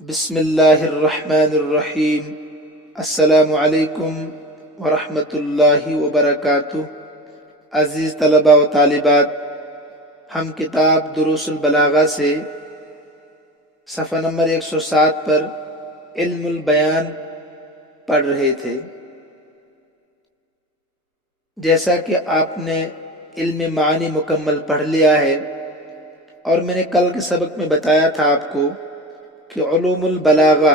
بسم اللہ الرحمن الرحیم۔ السلام علیکم ورحمۃ اللہ وبرکاتہ۔ عزیز طلباء و طالبات، ہم کتاب دروس البلاغہ سے صفحہ نمبر 107 پر علم البیان پڑھ رہے تھے۔ جیسا کہ آپ نے علم معانی مکمل پڑھ لیا ہے، اور میں نے کل کے سبق میں بتایا تھا آپ کو کہ علوم البلاغہ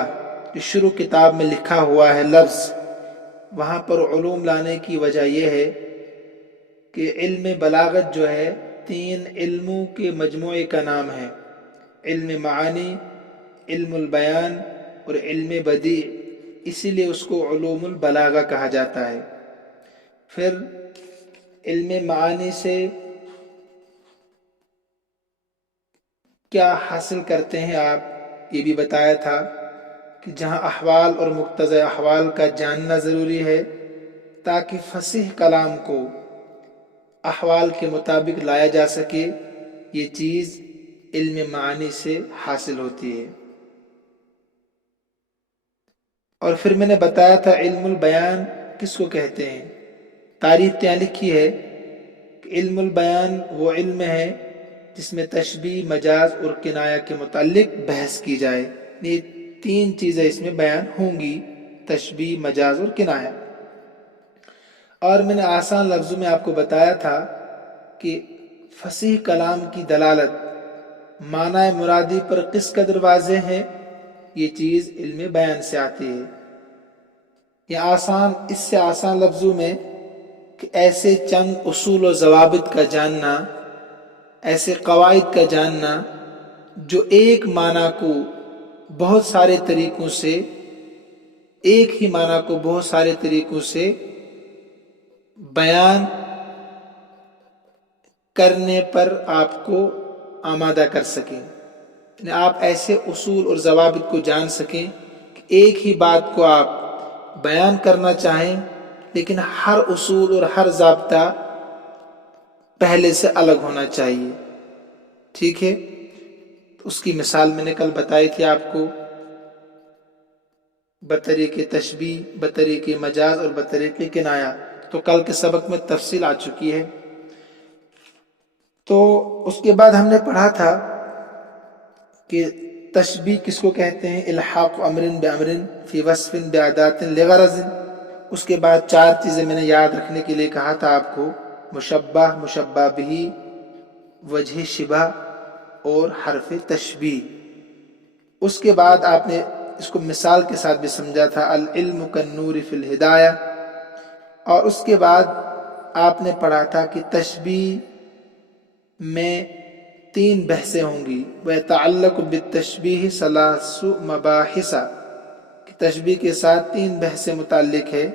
جو شروع کتاب میں لکھا ہوا ہے لفظ، وہاں پر علوم لانے کی وجہ یہ ہے کہ علم بلاغت جو ہے 3 علموں کے مجموعے کا نام ہے: علم معانی، علم البیان اور علم بدیع۔ اسی لیے اس کو علوم البلاغہ کہا جاتا ہے۔ پھر علم معانی سے کیا حاصل کرتے ہیں آپ، یہ بھی بتایا تھا کہ جہاں احوال اور مقتضی احوال کا جاننا ضروری ہے تاکہ فصیح کلام کو احوال کے مطابق لایا جا سکے، یہ چیز علم معانی سے حاصل ہوتی ہے۔ اور پھر میں نے بتایا تھا علم البیان کس کو کہتے ہیں۔ تعریف یہاں لکھی ہے کہ علم البیان وہ علم ہے جس میں تشبیہ، مجاز اور کنایہ کے متعلق بحث کی جائے۔ یہ 3 چیزیں اس میں بیان ہوں گی: تشبیہ، مجاز اور کنایہ۔ اور میں نے آسان لفظوں میں آپ کو بتایا تھا کہ فصیح کلام کی دلالت معنی مرادی پر کس قدر واضح ہے، یہ چیز علم بیان سے آتی ہے۔ اس سے آسان لفظوں میں کہ ایسے چند اصول و ضوابط کا جاننا، ایسے قواعد کا جاننا جو ایک معنی کو بہت سارے طریقوں سے، ایک ہی معنی کو بہت سارے طریقوں سے بیان کرنے پر آپ کو آمادہ کر سکیں، یعنی آپ ایسے اصول اور ضوابط کو جان سکیں کہ ایک ہی بات کو آپ بیان کرنا چاہیں لیکن ہر اصول اور ہر ضابطہ پہلے سے الگ ہونا چاہیے۔ ٹھیک ہے، اس کی مثال میں نے کل بتائی تھی آپ کو، بطریق تشبیہ، بطریق مجاز اور بطریق کنایہ۔ تو کل کے سبق میں تفصیل آ چکی ہے۔ تو اس کے بعد ہم نے پڑھا تھا کہ تشبیہ کس کو کہتے ہیں: الحاق امر بامر فی وصف بعادات لغرض۔ اس کے بعد 4 چیزیں میں نے یاد رکھنے کے لیے کہا تھا آپ کو: مشبہ، مشبہ بہ، وجہ شبہ اور حرف تشبیہ۔ اس کے بعد آپ نے اس کو مثال کے ساتھ بھی سمجھا تھا: العلم کالنور فی الہدایہ۔ اور اس کے بعد آپ نے پڑھا تھا کہ تشبیہ میں 3 بحثیں ہوں گی: وَيَتَعَلَّقُ بِالتَّشْبِيهِ 3 مباحث، کہ تشبیہ کے ساتھ 3 بحثیں متعلق ہے۔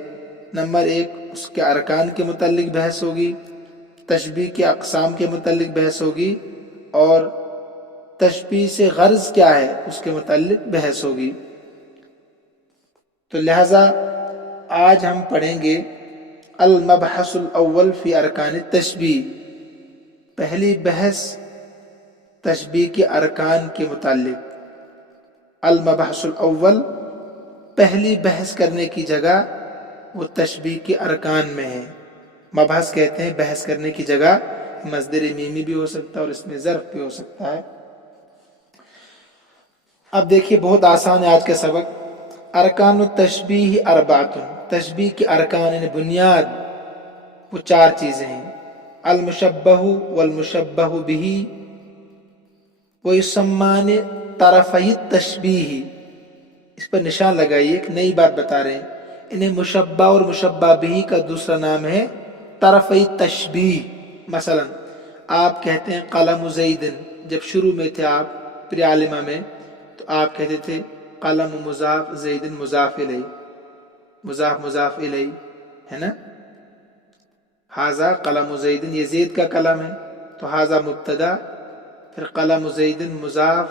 نمبر 1، اس کے ارکان کے متعلق بحث ہوگی، تشبیہ کے اقسام کے متعلق بحث ہوگی، اور تشبیہ سے غرض کیا ہے اس کے متعلق بحث ہوگی۔ تو لہذا آج ہم پڑھیں گے المبحث الاول فی ارکان التشبیہ، پہلی بحث تشبیہ کے ارکان کے متعلق۔ المبحث الاول، پہلی بحث کرنے کی جگہ وہ تشبیہ کے ارکان میں ہے۔ مبحث کہتے ہیں بحث کرنے کی جگہ، مصدر میمی بھی ہو سکتا ہے اور اس میں ظرف بھی ہو سکتا ہے۔ اب دیکھیے، بہت آسان ہے آج کا سبق۔ ارکان التشبیہ 4، تشبیہ کے ارکان یعنی بنیاد وہ 4 چیزیں ہیں: المشبہ والمشبہ بہ ویسمان طرفی التشبیہ۔ اس پر نشان لگائیے، ایک نئی بات بتا رہے ہیں، انہیں مشبہ اور مشبہ بہ کا دوسرا نام ہے طرفی تشبیہ۔ مثلا آپ کہتے ہیں قلم زید، جب شروع میں تھے آپ پری عالمہ میں تو آپ کہتے تھے قلم مضاف، زید مضاف الیہ، مضاف مضاف الیہ، ہے نا؟ ھذا قلم زید، یہ زید کا قلم ہے، تو ھذا مبتدا، پھر قلم زید مضاف،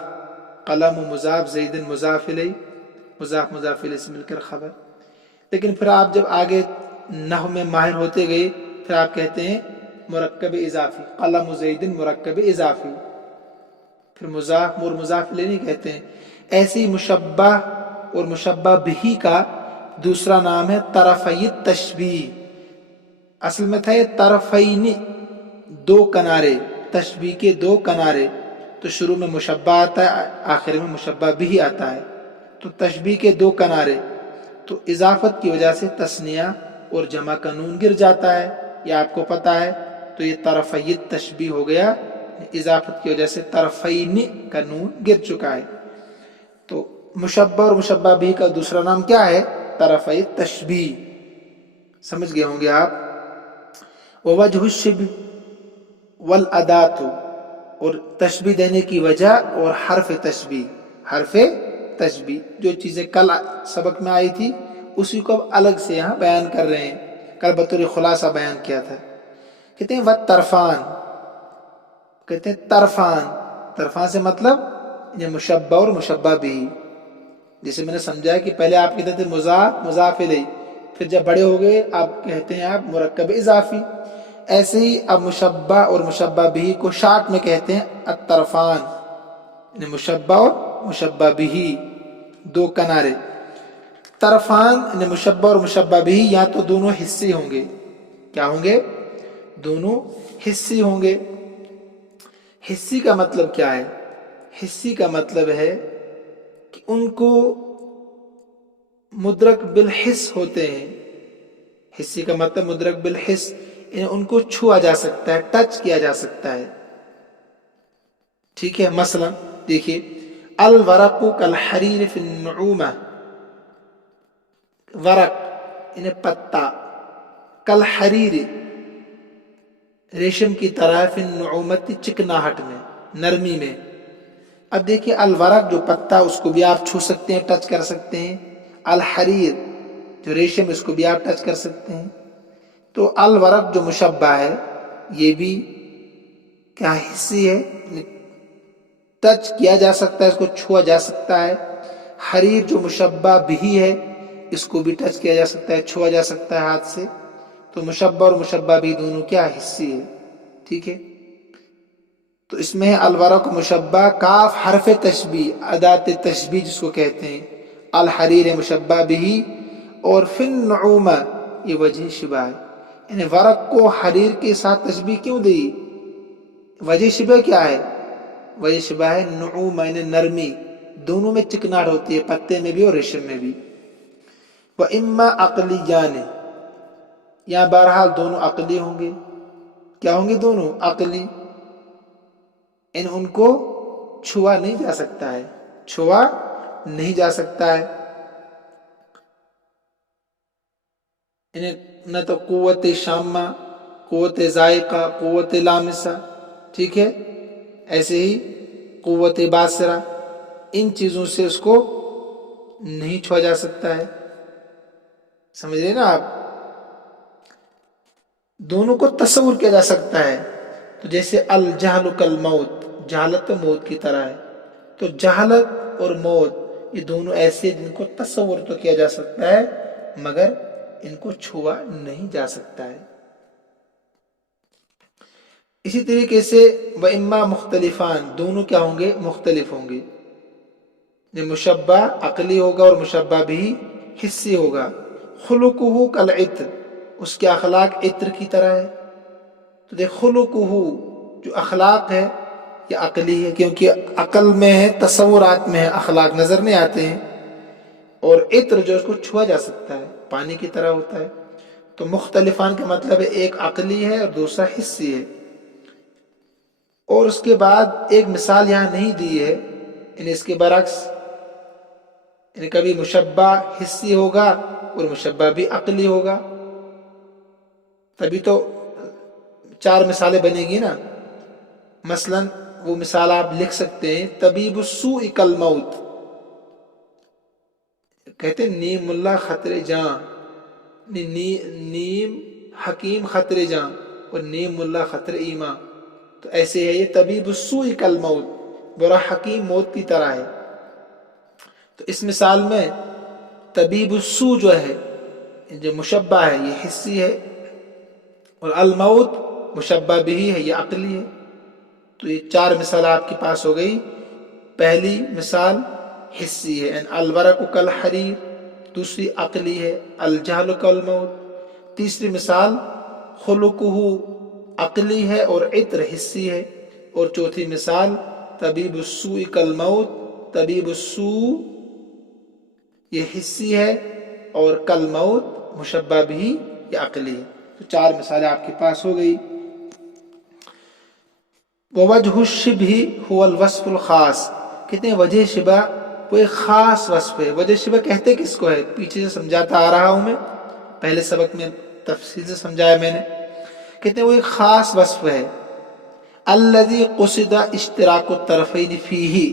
قلم مضاف، زید مضاف الیہ، مضاف مضاف الیہ سے مل کر خبر۔ لیکن پھر آپ جب آگے نحو میں ماہر ہوتے گئے پھر آپ کہتے ہیں مرکب اضافی، قلم زید مرکب اضافی، پھر مضاف اور مضاف الیہ نہیں کہتے ہیں، ایسی مشبہ اور مشبہ بہی کا دوسرا نام ہے طرفی تشبیہ. اصل میں تھا یہ طرفین، دو کنارے، تشبیہ کے دو کنارے. تو شروع میں مشبہ آتا ہے، آخر میں مشبہ بہی آتا ہے. تو تشبیہ کے دو کنارے، تو اضافت کی وجہ سے تثنیہ اور جمع کا نون گر جاتا ہے، یہ آپ کو پتہ ہے. تو یہ طرفی تشبیہ ہو گیا، اضافت کی وجہ سے طرفین کا نون گر چکا ہے. تو مشبہ اور مشبہ بھی کا دوسرا نام کیا ہے؟ طرفی تشبیہ. سمجھ گئے ہوں گے آپ. ووجہ الشبہ والادات، اور تشبیہ دینے کی وجہ اور حرف تشبیہ. حرف تشبیہ جو چیزیں کل سبق میں آئی تھی اسی کو اب الگ سے یہاں بیان کر رہے ہیں. کل بطور خلاصہ بیان کیا تھا. کہتے ہیں والطرفان، کہتے ہیں طرفان. طرفان سے مطلب یہ مشبہ اور مشبہ بھی. جیسے میں نے سمجھا کہ پہلے آپ کہتے تھے مضاف مضاف الیہ، پھر جب بڑے ہو گئے آپ کہتے ہیں آپ مرکب اضافی. ایسے ہی اب مشبہ اور مشبہ بھی کو شارٹ میں کہتے ہیں الطرفان، یعنی مشبہ اور مشبہ بھی دو کنارے. طرفان یعنی مشبہ اور مشبہ بھی یا تو دونوں حصے ہوں گے. کیا ہوں گے؟ دونوں حصے ہوں گے. حصی کا مطلب کیا ہے؟ حصی کا مطلب ہے کہ ان کو مدرک بالحس ہوتے ہیں. حصی کا مطلب مدرک بالحس، یعنی ان کو چھوا جا سکتا ہے، ٹچ کیا جا سکتا ہے. ٹھیک ہے. مثلا دیکھیے الورق کالحریر فی النعومہ، ورق یعنی پتا، کالحریر ریشم کی طرح، فی النعومت چکناہٹ میں، نرمی میں. اب دیکھیے الورق جو پتا اس کو بھی آپ چھو سکتے ہیں، ٹچ کر سکتے ہیں. الحریر جو ریشم اس کو بھی آپ ٹچ کر سکتے ہیں. تو الورق جو مشبہ ہے یہ بھی کیا حصی ہے، ٹچ کیا جا سکتا ہے، اس کو چھوا جا سکتا ہے. حریر جو مشبہ بھی ہے اس کو بھی ٹچ کیا جا سکتا ہے، چھوا جا سکتا ہے ہاتھ سے. تو مشبہ اور مشبہ بھی دونوں کیا حصی ہے. ٹھیک ہے. تو اس میں الورق مشبہ، کاف حرف تشبیہ، ادات تشبیہ جس کو کہتے ہیں. الحریر مشبہ بھی، اور فی النعومہ یہ وجہ شبہ ہے. یعنی ورق کو حریر کے ساتھ تشبیہ کیوں دی؟ وجہ شبہ کیا ہے؟ وجہ شبہ ہے نعومہ یعنی نرمی. دونوں میں چکناہٹ ہوتی ہے، پتے میں بھی اور ریشم میں بھی. وَإِمَّا عَقْلِيَّانِ، یہاں بہرحال دونوں عقلی ہوں گے. کیا ہوں گے؟ دونوں عقلی. ان کو چھوا نہیں جا سکتا ہے، چھوا نہیں جا سکتا ہے. انہیں نہ تو قوت شامہ، قوت ذائقہ، قوت لامسہ. ٹھیک ہے. ایسے ہی قوت باصرہ، ان چیزوں سے اس کو نہیں چھوا جا سکتا ہے. سمجھ رہے نا آپ؟ دونوں کو تصور کیا جا سکتا ہے. تو جیسے الجہل کالموت، جہالت تو موت کی طرح ہے. تو جہالت اور موت یہ دونوں ایسے جن کو تصور تو کیا جا سکتا ہے مگر ان کو چھوا نہیں جا سکتا ہے. اسی طریقے سے وَإِمَّا مُخْتَلِفَانِ، دونوں کیا ہوں گے؟ مختلف ہوں گے. مشبہ عقلی ہوگا اور مشبہ بھی حصی ہوگا. خلقہ کالعطر، اس کے اخلاق عطر کی طرح ہے. تو دیکھ خلقہ جو اخلاق ہے یہ عقلی ہے، کیونکہ عقل میں ہے، تصورات میں ہے، اخلاق نظر نہیں آتے ہیں. اور عطر جو اس کو چھوا جا سکتا ہے، پانی کی طرح ہوتا ہے. تو مختلفان کا مطلب ہے ایک عقلی ہے اور دوسرا حصی ہے. اور اس کے بعد ایک مثال یہاں نہیں دی ہے، یعنی اس کے برعکس، یعنی کبھی مشبہ حصی ہوگا اور مشبہ بھی عقلی ہوگا. تبھی تو چار مثالیں بنے گی نا. مثلا وہ مثال آپ لکھ سکتے ہیں طبیب السوء کالموت. کہتے ہیں نیم اللہ خطر جاں، نیم حکیم خطر جاں اور نیم اللہ خطر ایمان. تو ایسے ہے یہ طبیب السوء کالموت، برا حکیم موت کی طرح ہے. تو اس مثال میں طبیب السوء جو ہے جو مشبہ ہے یہ حصی ہے، اور الموت مشبہ بھی ہے یہ عقلی ہے. تو یہ چار مثال آپ کے پاس ہو گئی. پہلی مثال حسی ہے، البرق کل حریر، دوسری عقلی ہے، الجہل کل موت، تیسری مثال خلقہ عقلی ہے اور عطر حسی ہے، اور چوتھی مثال طبیب السوء کل موت، طبیب السوء یہ حسی ہے اور کل موت مشبہ بھی یہ عقلی ہے۔ تو چار مثالیں آپ کے پاس ہو گئی۔ ووجہ الشبہ هو الوصف الخاص، کہتے ہیں وجہ شبہ وہ ایک خاص وصف ہے۔ وجہ شبہ کہتے کس کو ہے؟ پیچھے سے سمجھاتا آ رہا ہوں میں، پہلے سبق میں تفصیل سے سمجھایا میں نے۔ کہتے ہیں وہ ایک خاص وصف ہے، الذی قصد اشتراک الطرفین فیہ،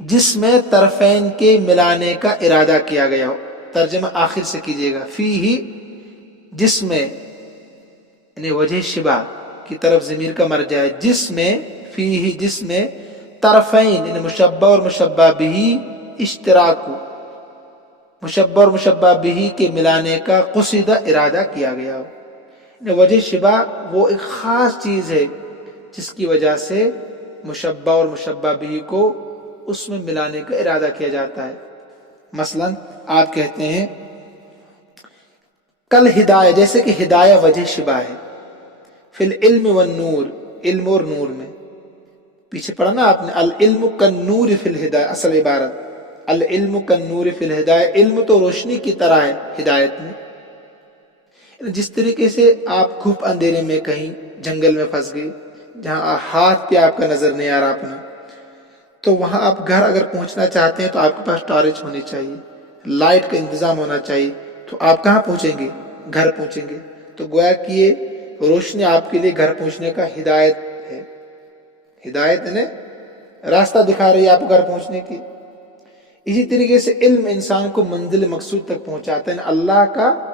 جس میں طرفین کے ملانے کا ارادہ کیا گیا ہو۔ ترجمہ آخر سے کیجیے گا، فیہ جس میں، یعنی وجہ شبہ کی طرف ضمیر کا مرجع ہے، جس میں، فیہ جس میں، طرفین یعنی مشبہ اور مشبہ بہ، اشتراک مشبہ اور مشبہ بہ کے ملانے کا قصد ارادہ کیا گیا ہو۔ یعنی وجہ شبہ وہ ایک خاص چیز ہے جس کی وجہ سے مشبہ اور مشبہ بہ کو اس میں ملانے کا ارادہ کیا جاتا ہے۔ مثلا آپ کہتے ہیں کل ہدایہ، جیسے کہ ہدایہ وجہ شبہ ہے، فی العلم والنور، علم اور نور میں، پیچھے پڑھا نا آپ نے، العلم کالنور فی الہدایہ، اصل عبارت العلم کالنور فی الہدایہ، علم تو روشنی کی طرح ہے ہدایت میں۔ جس طریقے سے آپ گھپ اندھیرے میں کہیں جنگل میں پھنس گئے، جہاں ہاتھ پہ آپ کا نظر نہیں آ رہا اپنا، تو وہاں آپ گھر اگر پہنچنا چاہتے ہیں تو آپ کے پاس ٹارچ ہونی چاہیے، لائٹ کا انتظام ہونا چاہیے، تو آپ کہاں پہنچیں گے؟ گھر پہنچیں گے۔ تو گویا کہ یہ روشنی آپ کے لیے گھر پہنچنے کا ہدایت ہے، ہدایت نے راستہ دکھا رہی ہے آپ کو گھر پہنچنے کی۔ اسی طریقے سے علم انسان کو منزل مقصود تک پہنچاتا ہے، اللہ کا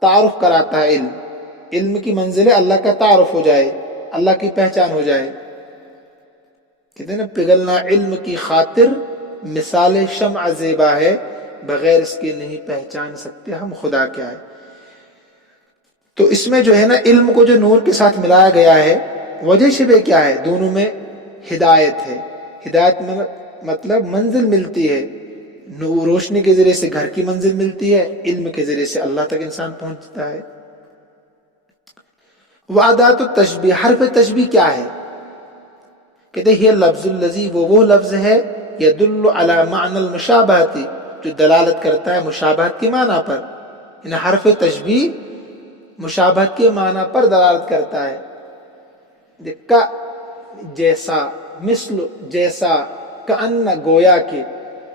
تعارف کراتا ہے۔ علم کی منزل ہے اللہ کا تعارف ہو جائے، اللہ کی پہچان ہو جائے۔ کہتے ہیں نا، پگھلنا علم کی خاطر مثال شمع زیبا ہے، بغیر اس کے نہیں پہچان سکتے ہم خدا کیا ہے۔ تو اس میں جو ہے نا، علم کو جو نور کے ساتھ ملایا گیا ہے، وجہ شبہ کیا ہے؟ دونوں میں ہدایت ہے۔ ہدایت میں مطلب منزل ملتی ہے، روشنی کے ذریعے سے گھر کی منزل ملتی ہے، علم کے ذریعے سے اللہ تک انسان پہنچتا ہے۔ وعدات التشبیہ، حرف تشبیہ کیا ہے؟ کہتے ہیں یہ لفظ الذی، وہ لفظ ہے، یدل علی معنی المشابہت، جو دلالت کرتا ہے مشابہت کے معنی پر۔ یعنی حرف تشبیہ مشابہت کے معنی پر دلالت کرتا ہے۔ کا جیسا، مثل جیسا، کأن گویا کے،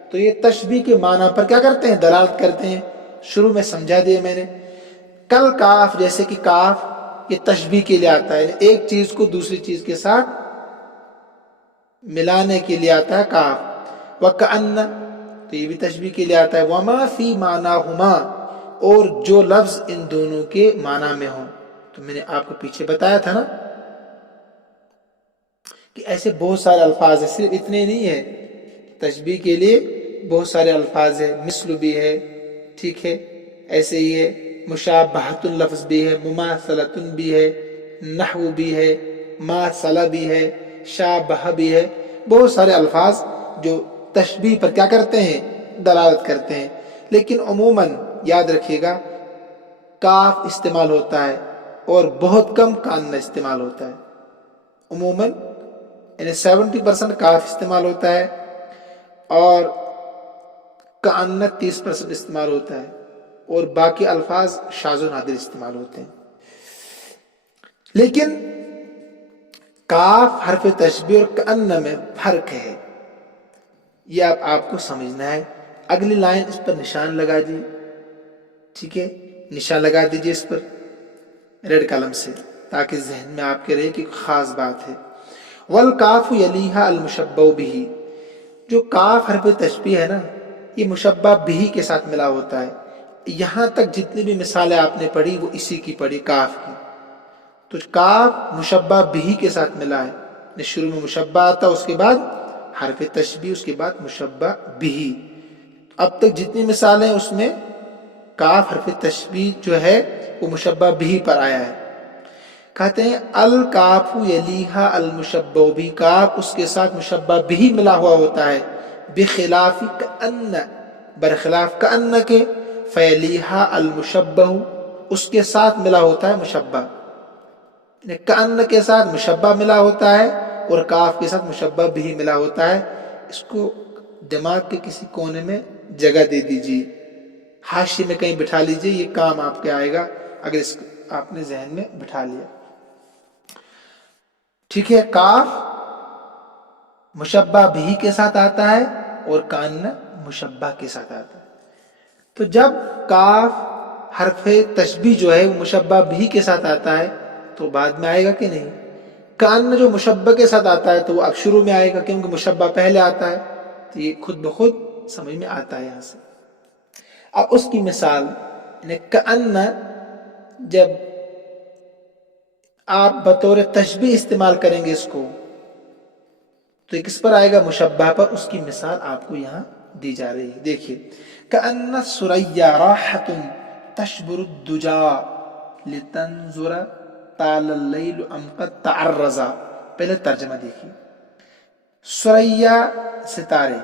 تو یہ تشبیہ کے معنی پر کیا کرتے ہیں؟ دلالت کرتے ہیں۔ شروع میں سمجھا دیا میں نے، کل کاف، جیسے کہ کاف یہ تشبیہ کے لیے آتا ہے، ایک چیز کو دوسری چیز کے ساتھ ملانے کے لیے آتا ہے کاف۔ وَكَأَنَّ، تو یہ بھی تشبیہ کے لیے آتا ہے۔ وَمَا فِي مَعْنَاهُمَا، اور جو لفظ ان دونوں کے معنی میں ہوں۔ تو میں نے آپ کو پیچھے بتایا تھا نا کہ ایسے بہت سارے الفاظ ہیں، صرف اتنے نہیں ہیں، تشبیہ کے لیے بہت سارے الفاظ ہیں، مثل بھی ہے، ٹھیک ہے، ایسے ہی ہے، مشابہت لفظ بھی ہے، مماثلت بھی ہے، نحو بھی ہے، ماثلہ بھی ہے، شابہ بھی ہے، بہت سارے الفاظ جو تشبیہ پر کیا کرتے ہیں؟ دلالت کرتے ہیں۔ لیکن عموماً یاد رکھیے گا، کاف استعمال ہوتا ہے اور بہت کم کاننا استعمال ہوتا ہے۔ عموماً یعنی 70% کاف استعمال ہوتا ہے اور کاننا 30% استعمال ہوتا ہے، اور باقی الفاظ شاذ و نادر استعمال ہوتے ہیں۔ لیکن کاف حرف تشبیہ اور کأن میں فرق ہے، یہ آپ کو سمجھنا ہے۔ اگلی لائن اس پر نشان لگا دیجیے، ٹھیک ہے، نشان لگا دیجیے اس پر ریڈ قلم سے، تاکہ ذہن میں آپ کے رہے کہ خاص بات ہے۔ والکاف یلیہا المشبہ بہ، جو کاف حرف تشبیہ ہے نا، یہ مشبہ بہ کے ساتھ ملا ہوتا ہے۔ یہاں تک جتنی بھی مثالیں آپ نے پڑھی وہ اسی کی پڑھی، کاف کی۔ تو کاف مشبہ بہ کے ساتھ ملا ہے، شروع میں مشبہ آتا، اس کے بعد حرف تشبیہ، اس کے بعد مشبہ بہ۔ اب تک جتنی مثالیں اس میں کاف حرف تشبیہ جو ہے وہ مشبہ بہ پر آیا ہے۔ کہتے ہیں الکاف یلیہا المشبہ بہ، کاف اس کے ساتھ مشبہ بہ ملا ہوا ہوتا ہے۔ بخلاف کأن، برخلاف کأن کے، فیلیہا المشبہ، اس کے ساتھ ملا ہوتا ہے مشبہ، کأن کے ساتھ مشبہ ملا ہوتا ہے اور کاف کے ساتھ مشبہ بھی ملا ہوتا ہے. اس کو دماغ کے کسی کونے میں جگہ دے دیجیے، حاشیے میں کہیں بٹھا لیجیے، یہ کام آپ کے آئے گا اگر اس کو آپ نے ذہن میں بٹھا لیا. ٹھیک ہے، کاف مشبہ بھی کے ساتھ آتا ہے اور کان مشبہ کے ساتھ آتا ہے. تو جب کاف حرف تشبیہ جو ہے وہ مشبہ بھی کے ساتھ آتا ہے تو بعد میں آئے گا کہ نہیں؟ کان جو مشبہ کے ساتھ آتا ہے تو وہ اب شروع میں آئے گا کیونکہ مشبہ پہلے آتا ہے. تو یہ خود بخود سمجھ میں آتا ہے یہاں سے. اب اس کی مثال کأن، جب آپ بطور تشبیہ استعمال کریں گے اس کو تو یہ کس پر آئے گا؟ مشبہ پر. اس کی مثال آپ کو یہاں دی جا رہی ہے، دیکھیے. کأن الثریا راحۃ تشبر الدجا لتنظر طال اللیل ام قد تعرضا. پہلے ترجمہ دیکھیے. ثریا ستارے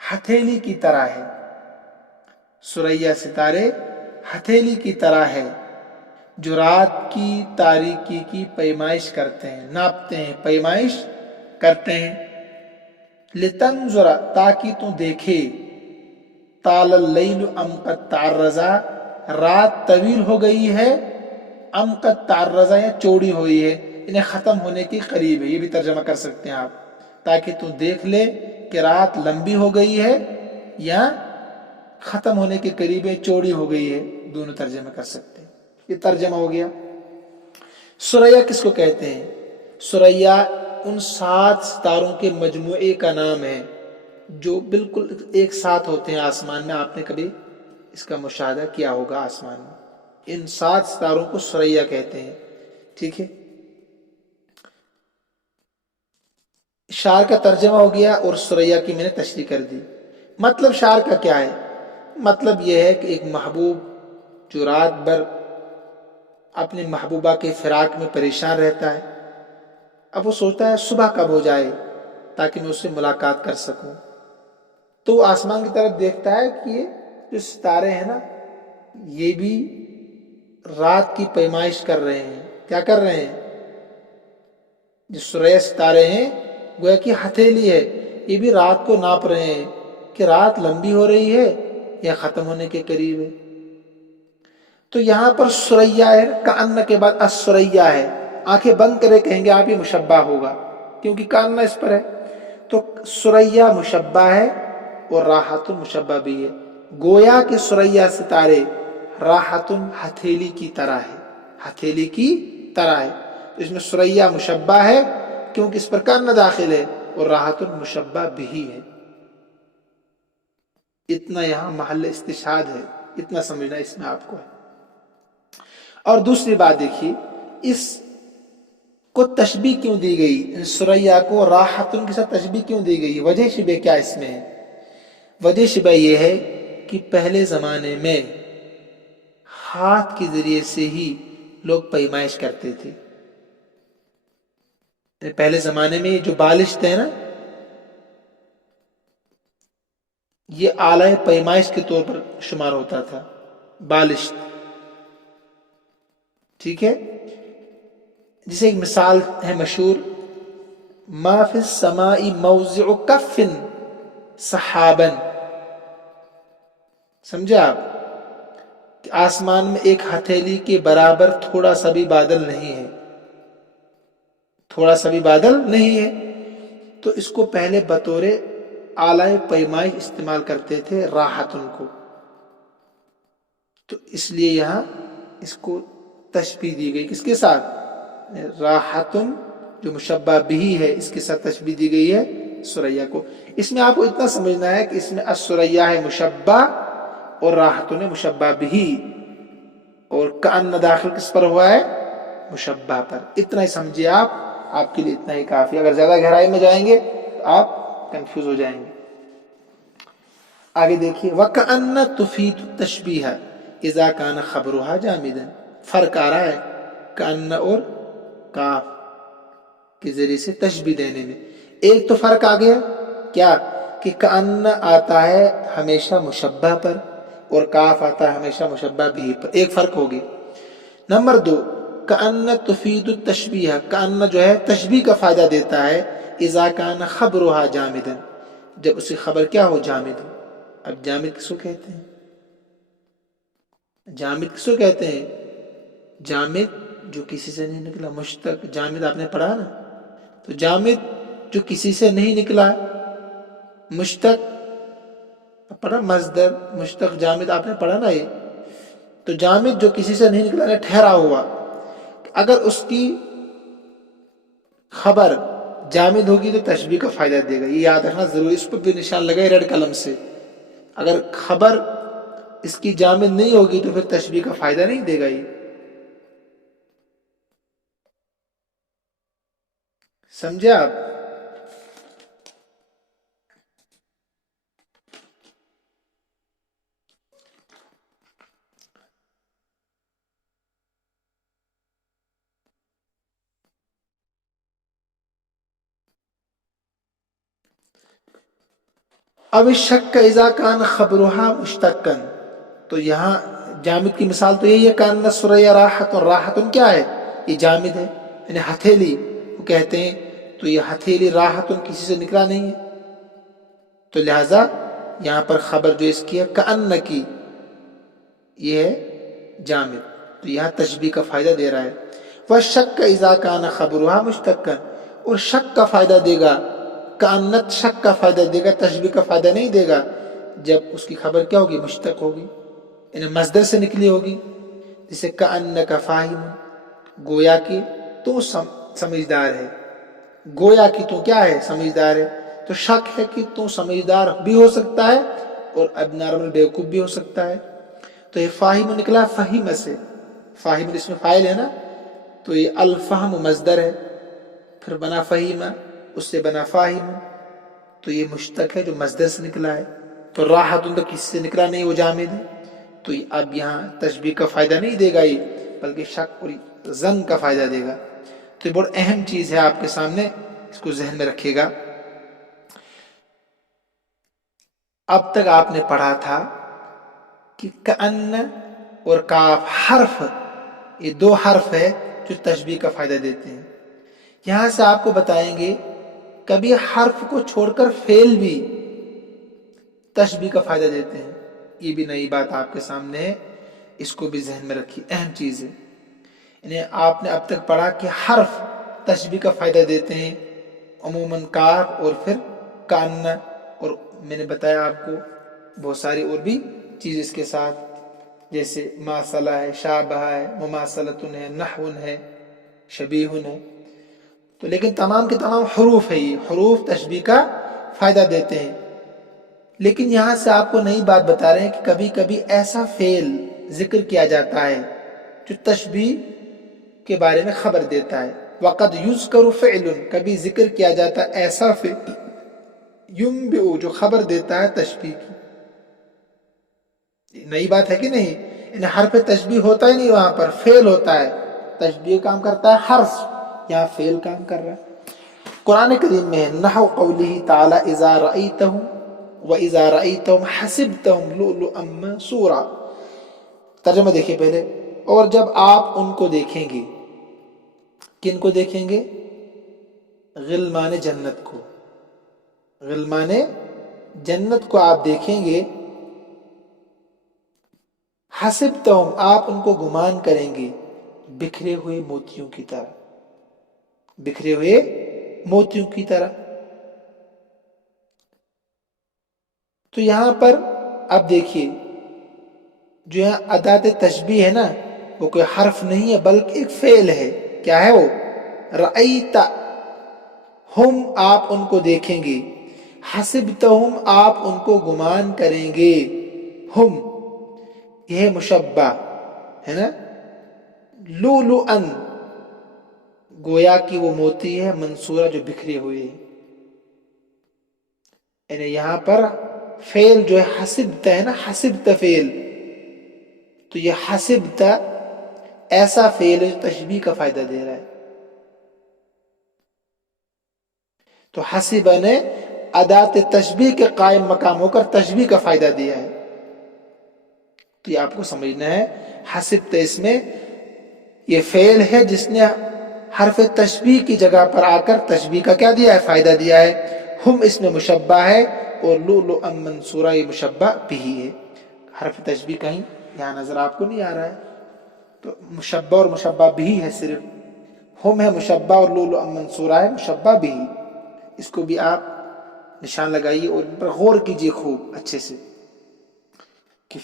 ہتھیلی کی طرح ہے، ثریا ستارے ہتھیلی کی طرح ہے جو رات کی تاریکی کی پیمائش کرتے ہیں، ناپتے ہیں، پیمائش کرتے ہیں. لتنظر، تاکہ تو دیکھے، طال اللیل ام قد تعرضا، رات طویل ہو گئی ہے، ام قد تعرضا یا چوڑی ہوئی ہے، انہیں ختم ہونے کی قریب ہے. یہ بھی ترجمہ کر سکتے ہیں آپ، تاکہ تو دیکھ لے کہ رات لمبی ہو گئی ہے یا ختم ہونے کے قریب ہے، چوڑی ہو گئی ہے. دونوں ترجمہ کر سکتے ہیں. یہ ترجمہ ہو گیا. ثریا کس کو کہتے ہیں؟ ثریا ان 7 ستاروں کے مجموعے کا نام ہے جو بالکل ایک ساتھ ہوتے ہیں آسمان میں. آپ نے کبھی اس کا مشاہدہ کیا ہوگا آسمان میں. ان 7 ستاروں کو ثریا کہتے ہیں. ٹھیک ہے، شعر کا ترجمہ ہو گیا اور ثریا کی میں نے تشریح کر دی. مطلب شعر کا کیا ہے؟ مطلب یہ ہے کہ ایک محبوب جو رات بھر اپنی محبوبہ کے فراق میں پریشان رہتا ہے، اب وہ سوچتا ہے صبح کب ہو جائے تاکہ میں اس سے ملاقات کر سکوں. تو وہ آسمان کی طرف دیکھتا ہے کہ یہ جو ستارے ہیں نا، یہ بھی رات کی پیمائش کر رہے ہیں. کیا کر رہے ہیں؟ جو ثریا ستارے ہیں گویا کہ ہتھیلی ہے، یہ بھی رات کو ناپ رہے ہیں کہ رات لمبی ہو رہی ہے یا ختم ہونے کے قریب ہے. تو یہاں پر ثریا ہے، کأن کے بعد الثریا ہے. آنکھیں بند کرے کہیں گے آپ یہ مشبہ ہوگا کیونکہ کأن اس پر ہے. تو ثریا مشبہ ہے اور راحۃ مشبہ بھی ہے. گویا کہ ثریا ستارے راحۃ ہتھیلی کی طرح ہے، ہتھیلی کی طرح ہے. تو اس میں ثریا مشبہ ہے کیونکہ اس پر کأن داخل ہے اور راحۃ مشبہ بھی ہے. اتنا یہاں محل استشہاد ہے، اتنا سمجھنا اس میں آپ کو ہے. اور دوسری بات دیکھیے، اس کو تشبیہ کیوں دی گئی؟ ثریا کو راحۃ کے ساتھ تشبیہ کیوں دی گئی؟ وجہ شبہ کیا اس میں ہے؟ وجہ شبہ یہ ہے کہ پہلے زمانے میں ہاتھ کے ذریعے سے ہی لوگ پیمائش کرتے تھے. پہلے زمانے میں جو بالشت ہے نا، یہ آلہ پیمائش کے طور پر شمار ہوتا تھا، بالشت. ٹھیک ہے، جسے ایک مثال ہے مشہور، ما فی السماء موضع کف سحابا. سمجھے آپ کہ آسمان میں ایک ہتھیلی کے برابر تھوڑا سا بھی بادل نہیں ہے، تھوڑا سا بھی بادل نہیں ہے. تو اس کو پہلے بطور آلہ پیمائش استعمال کرتے تھے راحتن کو. تو اس لیے یہاں اس کو تشبیہ دی گئی. کس کے ساتھ؟ راحتن جو مشبہ بھی ہے اس کے ساتھ تشبیہ دی گئی ہے ثریا کو. اس میں آپ کو اتنا سمجھنا ہے کہ اس میں الثریا ہے مشبہ اور راحتن مشبہ بھی، اور کأن داخل کس پر ہوا ہے؟ مشبہ پر. اتنا ہی سمجھے آپ کے لیے اتنا ہی کافی. اگر زیادہ گہرائی میں جائیں گے تو آپ کنفیوز ہو جائیں گے. آگے دیکھیے، وَكَأَنَّ تُفِيدُ التَّشْبِيهَ إِذَا كَانَ خَبْرُهَا جَامِدًا. فرق آ رہا ہے کأن اور کاف کے ذریعے سے تشبیہ دینے میں. ایک تو فرق آ گیا کیا کہ کأن آتا ہے ہمیشہ مشبہ پر اور کاف آتا ہے ہمیشہ مشبہ بھی پر، ایک فرق ہوگی۔ نمبر 2، کأن تفید التشبیہ، کأن جو ہے تشبیہ کا فائدہ دیتا ہے اذا کان خبرها جامدا، جب اس کی خبر کیا ہو، جامد ہو۔ اب جامد کس کو کہتے ہیں؟ جامد کس کو کہتے ہیں؟ جامد جو کسی سے نہیں نکلا، مشتق جامد آپ نے پڑھا نا، تو جامد جو کسی سے نہیں نکلا، مشتق پڑھا، مصدر مشتق جامد آپ نے پڑھا نا یہ، تو جامد جو کسی سے نہیں نکلا، ٹھہرا ہوا، اگر اس کی خبر جامد ہوگی تو تشبیہ کا فائدہ دے گا، یہ یاد رکھنا ضروری، اس پر بھی نشان لگائے ریڈ قلم سے۔ اگر خبر اس کی جامد نہیں ہوگی تو پھر تشبیہ کا فائدہ نہیں دے گا یہ، سمجھے آپ؟ اب اس شک کا اذا کان خبرها مشتقن، تو یہاں جامد کی مثال تو یہی ہے، کان سریا راحت، اور راحت کیا ہے، یہ جامد ہے، یعنی ہتھیلی وہ کہتے ہیں، تو یہ ہتھیلی راحت کسی سے نکلا نہیں ہے، تو لہذا یہاں پر خبر جو اس کی ہے کأن کی، یہ ہے جامد، تو یہاں تشبیہ کا فائدہ دے رہا ہے۔ وَالشَّكَّ إِذَا كَانَ خَبْرُهَا مُشْتَقًّا، اور شک کا فائدہ دے گا، کأنت شک کا فائدہ دے گا، تشبیہ کا فائدہ نہیں دے گا جب اس کی خبر کیا ہوگی، مشتق ہوگی، یعنی مصدر سے نکلی ہوگی، جسے کأنک فاہم، گویا کہ تو سمجھدار ہے، گویا کہ تو کیا ہے، سمجھدار ہے، تو شک ہے کہ تو سمجھدار بھی ہو سکتا ہے اور اب نارمل بیوقوف بھی ہو سکتا ہے، تو یہ فاہم نکلا فہیم سے، فاہم اس میں فاعل ہے نا، تو یہ الفہم مصدر ہے، پھر بنا فہیم، اس سے بنا فاہم، تو یہ مشتق ہے جو مصدر سے نکلا ہے، تو راحت تو کسی سے نکلا نہیں، وہ جامد ہے، تو اب یہاں تشبیہ کا فائدہ نہیں دے گا یہ، بلکہ شک اور ظن کا فائدہ دے گا۔ تو یہ بہت اہم چیز ہے آپ کے سامنے، اس کو ذہن میں رکھیے گا۔ اب تک آپ نے پڑھا تھا کہ کأن اور کاف حرف، یہ دو حرف ہے جو تشبیہ کا فائدہ دیتے ہیں۔ یہاں سے آپ کو بتائیں گے کبھی حرف کو چھوڑ کر فعل بھی تشبیہ کا فائدہ دیتے ہیں، یہ بھی نئی بات آپ کے سامنے ہے، اس کو بھی ذہن میں رکھیے، اہم چیز ہے۔ یعنی آپ نے اب تک پڑھا کہ حرف تشبیہ کا فائدہ دیتے ہیں، عموماً کاف اور پھر کأن، اور میں نے بتایا آپ کو بہت ساری اور بھی چیز اس کے ساتھ، جیسے ماصلہ ہے، شابہ ہے، مماثلتن ہے، نحون ہے، شبیہن ہے، تو لیکن تمام کے تمام حروف ہے، یہ حروف تشبیہ کا فائدہ دیتے ہیں۔ لیکن یہاں سے آپ کو نئی بات بتا رہے ہیں کہ کبھی کبھی ایسا فعل ذکر کیا جاتا ہے جو تشبیہ کے بارے میں خبر دیتا ہے، وقد یذکر فعل، کبھی ذکر کیا جاتا ہے ایسا فعل ینبئ، جو خبر دیتا ہے تشبیہ کی۔ نئی بات ہے کہ نہیں؟ ان حرف تشبیہ ہوتا ہی نہیں، وہاں پر فعل ہوتا ہے، تشبیہ کام کرتا ہے حرف، یہاں فعل کام کر رہا ہے۔ قرآن کریم میں نحو قولہ تعالی اذا رأیتہم وَإِذَا رَأَيْتَهُمْ حَسِبْتَهُمْ لُؤْلُؤًا مَّنثُورًا، ترجمہ دیکھیں پہلے، اور جب آپ ان کو دیکھیں گے، کن کو دیکھیں گے؟ غلمان جنت کو، غلمان جنت کو آپ دیکھیں گے، حسبتہم، آپ ان کو گمان کریں گے، بکھرے ہوئے موتیوں کی طرح، بکھرے ہوئے موتیوں کی طرح۔ تو یہاں پر اب دیکھیے، جو یہاں ادات تشبیہ ہے نا، وہ کوئی حرف نہیں ہے بلکہ ایک فعل ہے، کیا ہے وہ؟ رأیت، ہم، آپ ان کو دیکھیں گے، حسبتہم، آپ ان کو گمان کریں گے، ہم، یہ مشبہ ہے نا، لؤلؤا، گویا کہ وہ موتی ہے، منصورہ، جو بکھرے ہوئے ہیں، یعنی یہاں پر فعل جو ہے حسبت ہے نا، حسبت فعل، تو یہ حسبت ایسا فعل ہے جو تشبیہ کا فائدہ دے رہا ہے۔ تو حسب نے ادات تشبیہ کے قائم مقام ہو کر تشبیہ کا فائدہ دیا ہے. تو یہ آپ کو سمجھنا ہے. حسبت اس میں یہ فعل ہے جس نے حرف تشبیہ کی جگہ پر آ کر تشبیہ کا کیا دیا ہے؟ فائدہ دیا ہے. ہم اس میں مشبہ ہے اور لؤلؤا منصورہ یہ مشبہ بھی ہے. حرف تشبیہ کہیں یہاں نظر آپ کو نہیں آ رہا ہے تو مشبہ اور مشبہ بھی ہے. صرف ہم ہے مشبہ اور لؤلؤا منصورہ ہے مشبہ بھی. اس کو بھی آپ نشان لگائیے اور ان پر غور کیجیے خوب اچھے سے کہ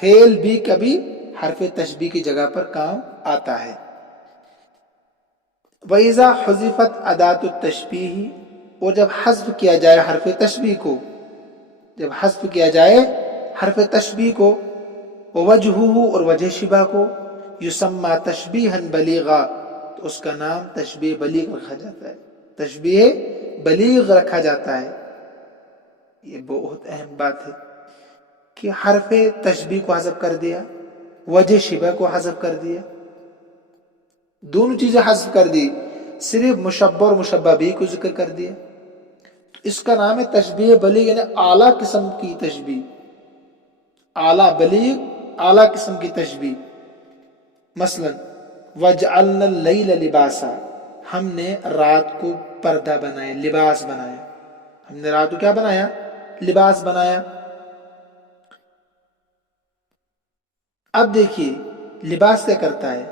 فعل بھی کبھی حرف تشبیہ کی جگہ پر کام آتا ہے. وَإِذَا حُذِفَتْ أَدَاةُ التَّشْبِيهِ اور جب حذف کیا جائے حرف تشبیہ کو، جب حذف کیا جائے حرف تشبیہ کو، وَوَجْهُهُ اور وجہ شبہ کو، يُسَمَّى تَشْبِيهًا بَلِيغًا تو اس کا نام تشبیہ بلیغ رکھا جاتا ہے. تشبیہ بلیغ رکھا جاتا ہے. یہ بہت اہم بات ہے کہ حرف تشبیہ کو حذف کر دیا، وجہ شبہ کو حذف کر دیا، دونوں چیزیں حذف کر دی، صرف مشبہ اور مشبہ بھی کو ذکر کر دیا. اس کا نام ہے تشبیہ بلیغ، یعنی اعلیٰ قسم کی تشبیہ. اعلیٰ بلیغ اعلیٰ قسم کی تشبیہ. مثلا وَجْعَلْنَا اللَّيْلَ لِبَاسًا ہم نے رات کو پردہ بنایا، لباس بنایا. ہم نے رات کو کیا بنایا؟ لباس بنایا. اب دیکھیے لباس کیا کرتا ہے؟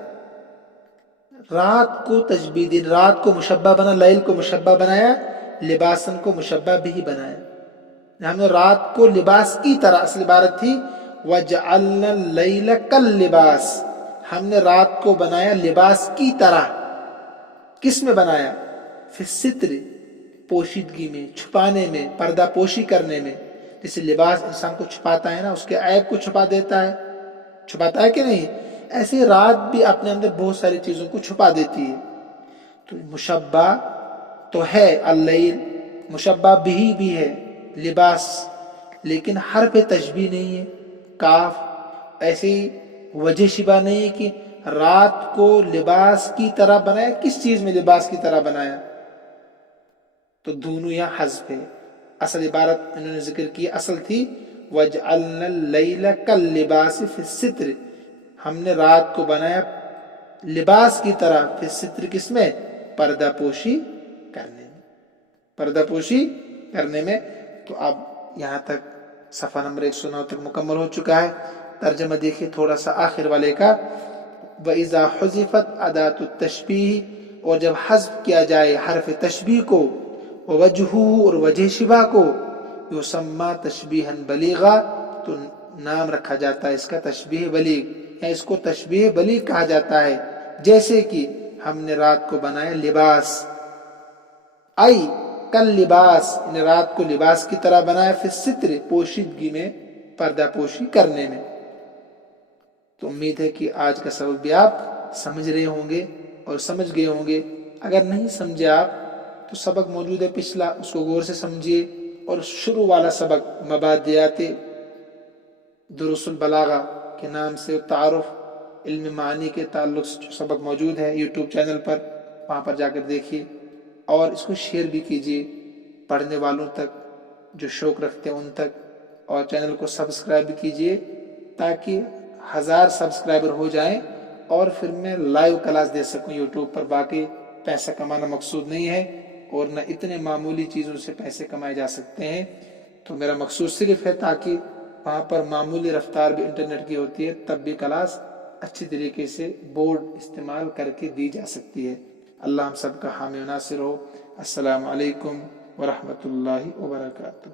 رات کو تشبیہ دی، رات کو مشبہ بنا، لیل کو مشبہ بنایا، لباسن کو مشبہ بھی بنایا. ہم نے رات کو لباس کی طرح، اصل عبارت تھی وَجَعَلْنَا اللَّيْلَ كَاللِّبَاسِ ہم نے رات کو بنایا لباس کی طرح. کس میں بنایا؟ فی الستر پوشیدگی میں، چھپانے میں، پردہ پوشی کرنے میں. جیسے لباس انسان کو چھپاتا ہے نا، اس کے عیب کو چھپا دیتا ہے، چھپاتا ہے کہ نہیں؟ ایسے رات بھی اپنے اندر بہت ساری چیزوں کو چھپا دیتی ہے. تو مشبہ تو ہے اللیل، مشبہ بھی ہے لباس، لیکن حرف تشبیہ نہیں ہے کاف. ایسی وجہ شبہ نہیں ہے کہ رات کو لباس کی طرح بنایا. کس چیز میں لباس کی طرح بنایا؟ تو دونوں یہاں حذف ہے. اصل عبارت انہوں نے ذکر کی، اصل تھی وَجْعَلْنَا اللَّيْلَ كَاللِّبَاسِ فِي السِّتْرِ ہم نے رات کو بنایا لباس کی طرح. فی الستر کس میں؟ پردہ پوشی کرنے میں، پردہ پوشی کرنے میں. تو اب یہاں تک صفحہ نمبر 109 تک مکمل ہو چکا ہے. ترجمہ دیکھیے تھوڑا سا آخر والے کا. وَإِذَا حُذِفَتْ أَدَاةُ التَّشْبِيهِ اور جب حذف کیا جائے حرف تشبیہ کو، وَوَجْهُهُ اور وجہ شبہ کو، يُسَمَّى تَشْبِيهًا بَلِيغًا تو نام رکھا جاتا ہے اس کا تشبیہ بلیغ، یا اس کو تشبیہ بلیغ کہا جاتا ہے. جیسے کہ ہم نے رات کو بنایا لباس، ای کل لباس نے رات کو لباس کی طرح بنایا، فی الستر پوشیدگی میں، پردہ پوشی کرنے میں. تو امید ہے کہ آج کا سبق بھی آپ سمجھ رہے ہوں گے اور سمجھ گئے ہوں گے. اگر نہیں سمجھے آپ تو سبق موجود ہے پچھلا، اس کو غور سے سمجھیے. اور شروع والا سبق مبادیات دروس البلاغہ کے نام سے تعارف علم معانی کے تعلق سے جو سبق موجود ہے یوٹیوب چینل پر، وہاں پر جا کر دیکھیے. اور اس کو شیئر بھی کیجیے پڑھنے والوں تک جو شوق رکھتے ہیں ان تک. اور چینل کو سبسکرائب بھی کیجیے تاکہ 1000 سبسکرائبر ہو جائیں اور پھر میں لائیو کلاس دے سکوں یوٹیوب پر. باقی پیسہ کمانا مقصود نہیں ہے اور نہ اتنے معمولی چیزوں سے پیسے کمائے جا سکتے ہیں. تو میرا مقصود صرف ہے تاکہ وہاں پر معمولی رفتار بھی انٹرنیٹ کی ہوتی ہے، تب بھی کلاس اچھی طریقے سے بورڈ استعمال کر کے دی جا سکتی ہے. اللہ ہم سب کا حامی و ناصر ہو. السلام علیکم ورحمۃ اللہ وبرکاتہ.